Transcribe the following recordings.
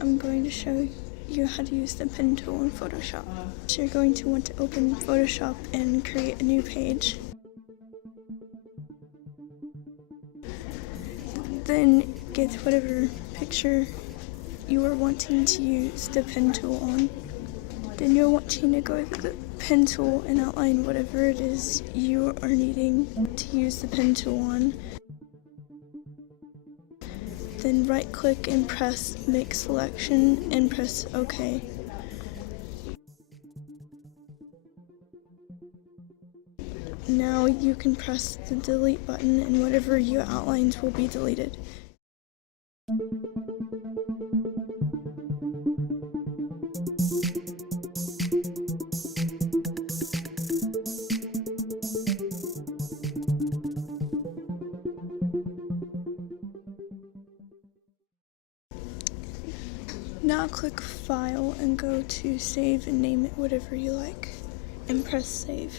I'm going to show you how to use the pen tool in Photoshop. So you're going to want to open Photoshop and create a new page. Then get whatever picture you are wanting to use the pen tool on. Then you're wanting to go to the pen tool and outline whatever it is you are needing to use the pen tool on. Then right click and press Make Selection and press OK. Now you can press the delete button and whatever you outlined will be deleted. Now click File and go to Save and name it whatever you like, and press Save.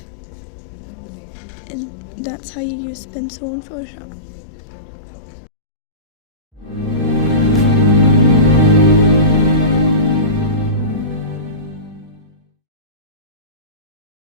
And that's how you use the pen tool in Photoshop.